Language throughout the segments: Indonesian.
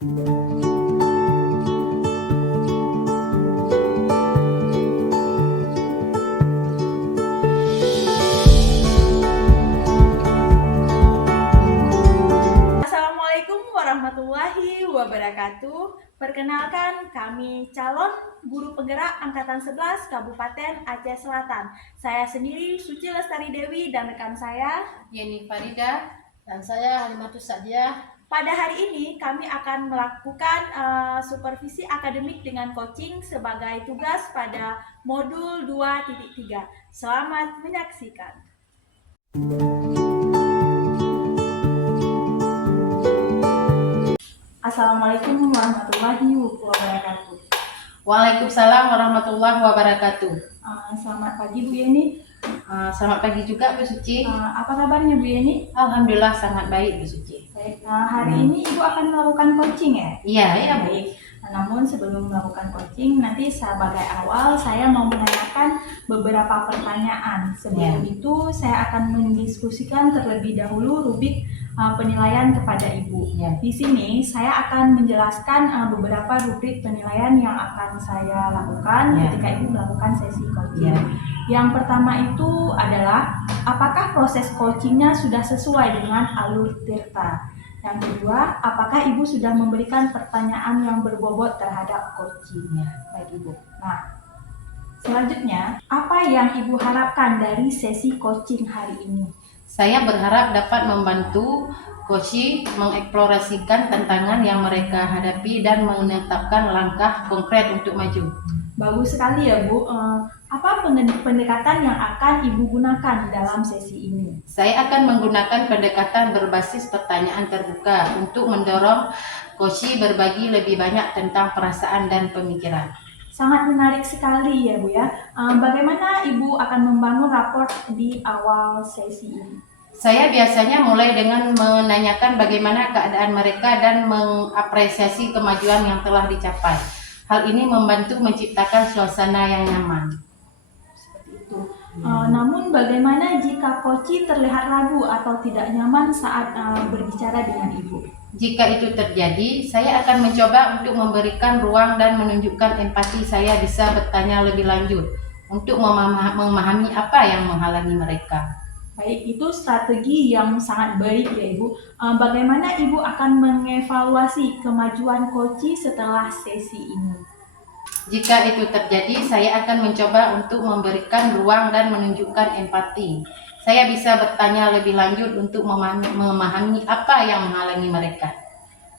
Assalamualaikum warahmatullahi wabarakatuh. Perkenalkan, kami calon guru penggerak Angkatan 11 Kabupaten Aceh Selatan. Saya sendiri Suci Lestari Dewi dan rekan saya Yeni Farida dan saya Halimatus Sadiah. Pada hari ini kami akan melakukan supervisi akademik dengan coaching sebagai tugas pada modul 2.3. Selamat menyaksikan. Assalamualaikum warahmatullahi wabarakatuh. Waalaikumsalam warahmatullahi wabarakatuh. Selamat pagi Bu Yeni. Selamat pagi juga Bu Suci. Apa kabarnya Bu Yeni? Alhamdulillah sangat baik Bu Suci. Baik, hari ini Ibu akan melakukan coaching ya? Iya Bu. Baik. Namun sebelum melakukan coaching, nanti sebagai awal saya mau menanyakan beberapa pertanyaan. Sebelum itu saya akan mendiskusikan terlebih dahulu rubrik penilaian kepada Ibu. Di sini saya akan menjelaskan beberapa rubrik penilaian yang akan saya lakukan ketika Ibu melakukan sesi coaching. Yang pertama itu adalah apakah proses coachingnya sudah sesuai dengan alur tirta. Yang kedua, apakah Ibu sudah memberikan pertanyaan yang berbobot terhadap coaching? Baik Ibu. Nah, selanjutnya, apa yang Ibu harapkan dari sesi coaching hari ini? Saya berharap dapat membantu coaching mengeksplorasikan tantangan yang mereka hadapi dan menetapkan langkah konkret untuk maju. Bagus sekali ya Bu. Apa pendekatan yang akan Ibu gunakan dalam sesi ini? Saya akan menggunakan pendekatan berbasis pertanyaan terbuka untuk mendorong coaching berbagi lebih banyak tentang perasaan dan pemikiran. Sangat menarik sekali ya Bu ya. Bagaimana Ibu akan membangun raport di awal sesi ini? Saya biasanya mulai dengan menanyakan bagaimana keadaan mereka dan mengapresiasi kemajuan yang telah dicapai. Hal ini membantu menciptakan suasana yang nyaman. Seperti itu. Namun bagaimana jika coach terlihat ragu atau tidak nyaman saat berbicara dengan Ibu? Jika itu terjadi, saya akan mencoba untuk memberikan ruang dan menunjukkan empati. Saya bisa bertanya lebih lanjut untuk memahami apa yang menghalangi mereka. Baik, itu strategi yang sangat baik ya Ibu. Bagaimana Ibu akan mengevaluasi kemajuan coach setelah sesi ini? Jika itu terjadi, saya akan mencoba untuk memberikan ruang dan menunjukkan empati. Saya bisa bertanya lebih lanjut untuk memahami apa yang menghalangi mereka.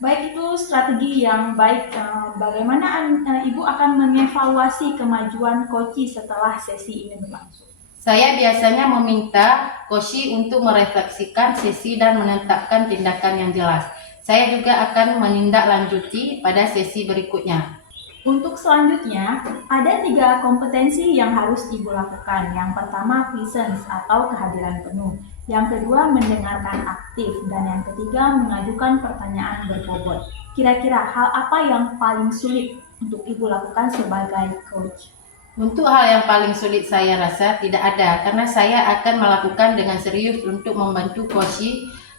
Baik, itu strategi yang baik. Bagaimana Ibu akan mengevaluasi kemajuan coach setelah sesi ini berlangsung? Saya biasanya meminta coach untuk merefleksikan sesi dan menetapkan tindakan yang jelas. Saya juga akan menindaklanjuti pada sesi berikutnya. Untuk selanjutnya, ada 3 kompetensi yang harus Ibu lakukan. Yang pertama, presence atau kehadiran penuh. Yang kedua, mendengarkan aktif. Dan yang ketiga, mengajukan pertanyaan berbobot. Kira-kira hal apa yang paling sulit untuk Ibu lakukan sebagai coach? Untuk hal yang paling sulit saya rasa tidak ada, karena saya akan melakukan dengan serius untuk membantu coach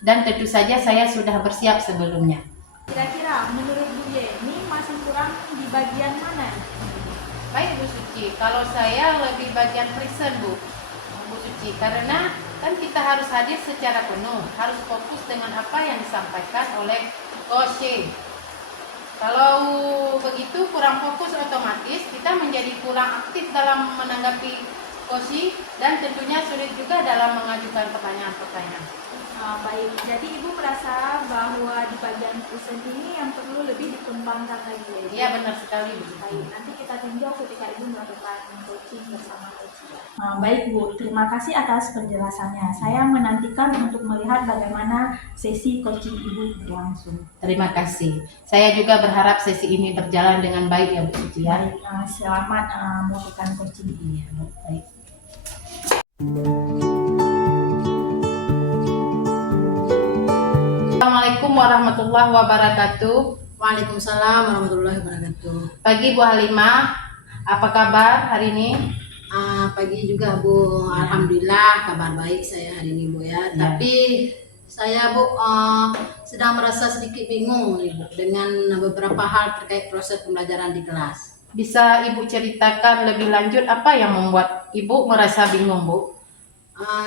dan tentu saja saya sudah bersiap sebelumnya. Kira-kira menurut Bu Yeni masih kurang di bagian mana? Baik Bu Suci, kalau saya lebih bagian present Bu Suci, karena kan kita harus hadir secara penuh, harus fokus dengan apa yang disampaikan oleh coach. Kalau begitu kurang fokus, otomatis kita menjadi kurang aktif dalam menanggapi coach dan tentunya sulit juga dalam mengajukan pertanyaan-pertanyaan. Baik, jadi Ibu merasa bahwa di bagian present ini yang perlu lebih dikembangkan lagi ya? Iya benar sekali Bu. Baik, nanti kita tinjau ketika Ibu melakukan coaching bersama coach. Baik Bu, terima kasih atas penjelasannya. Saya menantikan untuk melihat bagaimana sesi coaching Ibu berlangsung. Terima kasih. Saya juga berharap sesi ini berjalan dengan baik ya Bu Suci ya. Baik, selamat melakukan coaching ini. Baik. Assalamualaikum warahmatullahi wabarakatuh. Waalaikumsalam warahmatullahi wabarakatuh. Pagi Bu Halimah, apa kabar hari ini? Pagi juga Bu, alhamdulillah kabar baik saya hari ini Bu ya. Tapi Saya Bu sedang merasa sedikit bingung nih, Bu, dengan beberapa hal terkait proses pembelajaran di kelas. Bisa Ibu ceritakan lebih lanjut apa yang membuat Ibu merasa bingung, Bu?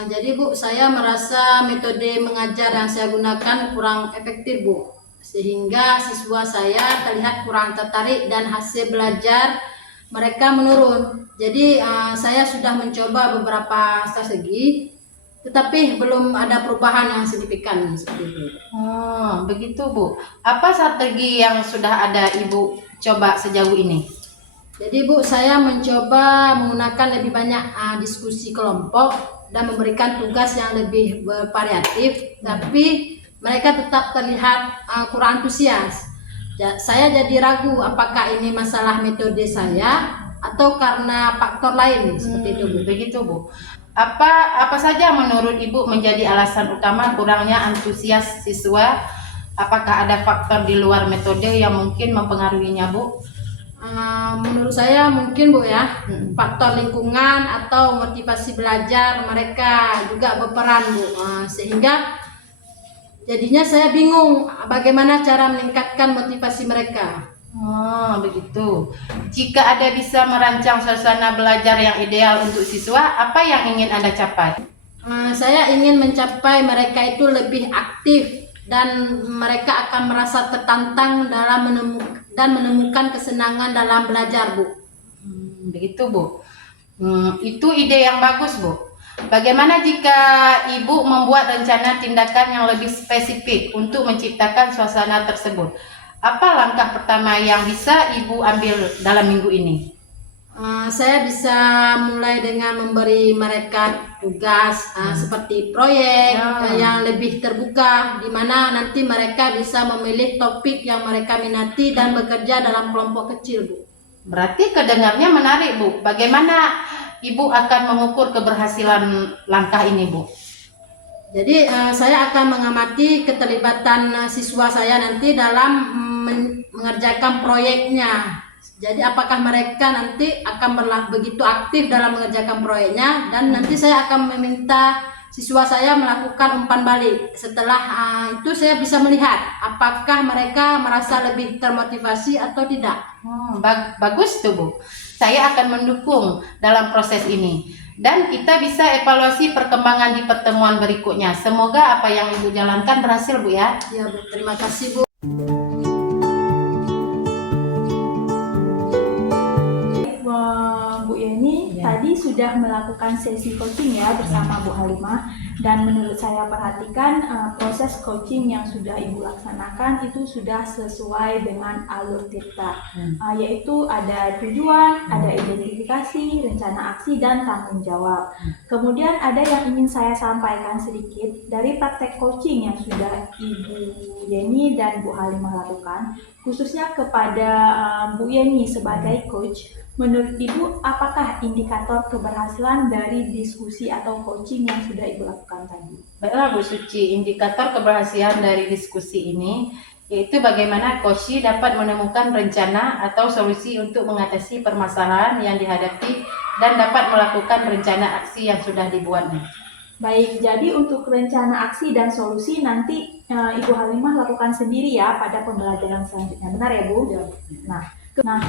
Jadi Bu, saya merasa metode mengajar yang saya gunakan kurang efektif Bu, sehingga siswa saya terlihat kurang tertarik dan hasil belajar mereka menurun. Jadi saya sudah mencoba beberapa strategi, tetapi belum ada perubahan yang signifikan seperti itu. Oh, begitu Bu. Apa strategi yang sudah ada Ibu coba sejauh ini? Jadi Bu, saya mencoba menggunakan lebih banyak diskusi kelompok dan memberikan tugas yang lebih bervariatif, tapi mereka tetap terlihat kurang antusias. Saya jadi ragu apakah ini masalah metode saya atau karena faktor lain seperti itu Bu. Begitu Bu. Apa saja menurut Ibu menjadi alasan utama kurangnya antusias siswa? Apakah ada faktor di luar metode yang mungkin mempengaruhinya Bu? Menurut saya mungkin Bu ya, faktor lingkungan atau motivasi belajar mereka juga berperan Bu, sehingga jadinya saya bingung bagaimana cara meningkatkan motivasi mereka. Oh, begitu. Jika Anda bisa merancang suasana belajar yang ideal untuk siswa, apa yang ingin Anda capai? Saya ingin mencapai mereka itu lebih aktif dan mereka akan merasa tertantang dalam menemukan kesenangan dalam belajar Bu. Begitu Bu. Itu ide yang bagus Bu. Bagaimana jika Ibu membuat rencana tindakan yang lebih spesifik untuk menciptakan suasana tersebut? Apa langkah pertama yang bisa Ibu ambil dalam minggu ini? Saya bisa mulai dengan memberi mereka tugas seperti proyek yang lebih terbuka, di mana nanti mereka bisa memilih topik yang mereka minati dan bekerja dalam kelompok kecil Bu. Berarti kedengarnya menarik Bu. Bagaimana Ibu akan mengukur keberhasilan langkah ini Bu? Jadi saya akan mengamati keterlibatan siswa saya nanti dalam mengerjakan proyeknya. Jadi apakah mereka nanti akan begitu aktif dalam mengerjakan proyeknya, dan nanti saya akan meminta siswa saya melakukan umpan balik. Setelah itu saya bisa melihat apakah mereka merasa lebih termotivasi atau tidak. Bagus tuh Bu. Saya akan mendukung dalam proses ini. Dan kita bisa evaluasi perkembangan di pertemuan berikutnya. Semoga apa yang Ibu jalankan berhasil Bu ya. Ya Bu, terima kasih Bu. Bu Yeni tadi sudah melakukan sesi coaching ya bersama Bu Halimah, dan menurut saya perhatikan proses coaching yang sudah Ibu laksanakan itu sudah sesuai dengan alur tirta, yaitu ada tujuan, ada identifikasi, rencana aksi, dan tanggung jawab. Kemudian ada yang ingin saya sampaikan sedikit dari praktek coaching yang sudah Ibu Yeni dan Bu Halimah lakukan, khususnya kepada Bu Yeni sebagai coach. Menurut Ibu, apakah indikator keberhasilan dari diskusi atau coaching yang sudah Ibu lakukan tadi? Baiklah Bu Suci, indikator keberhasilan dari diskusi ini yaitu bagaimana coach dapat menemukan rencana atau solusi untuk mengatasi permasalahan yang dihadapi dan dapat melakukan rencana aksi yang sudah dibuatnya. Baik, jadi untuk rencana aksi dan solusi nanti Ibu Halimah lakukan sendiri ya pada pembelajaran selanjutnya, benar ya Bu? Ya. Nah,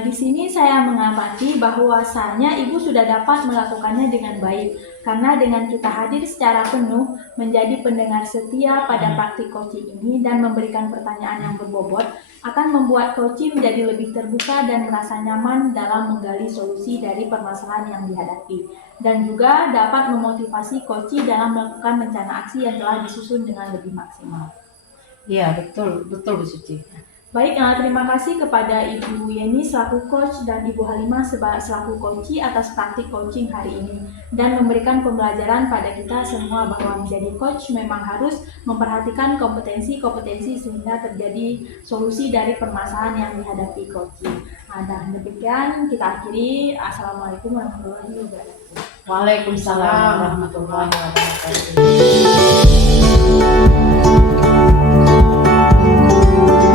di sini saya mengamati bahwasanya Ibu sudah dapat melakukannya dengan baik, karena dengan kita hadir secara penuh menjadi pendengar setia pada praktik coaching ini dan memberikan pertanyaan yang berbobot akan membuat coaching menjadi lebih terbuka dan merasa nyaman dalam menggali solusi dari permasalahan yang dihadapi, dan juga dapat memotivasi coaching dalam melakukan rencana aksi yang telah disusun dengan lebih maksimal. Iya, betul Bu Suci. Baik, terima kasih kepada Ibu Yeni selaku coach dan Ibu Halimah selaku coachee atas praktik coaching hari ini dan memberikan pembelajaran pada kita semua bahwa menjadi coach memang harus memperhatikan kompetensi-kompetensi sehingga terjadi solusi dari permasalahan yang dihadapi coaching. Dan demikian kita akhiri. Assalamualaikum warahmatullahi wabarakatuh. Waalaikumsalam warahmatullahi wabarakatuh.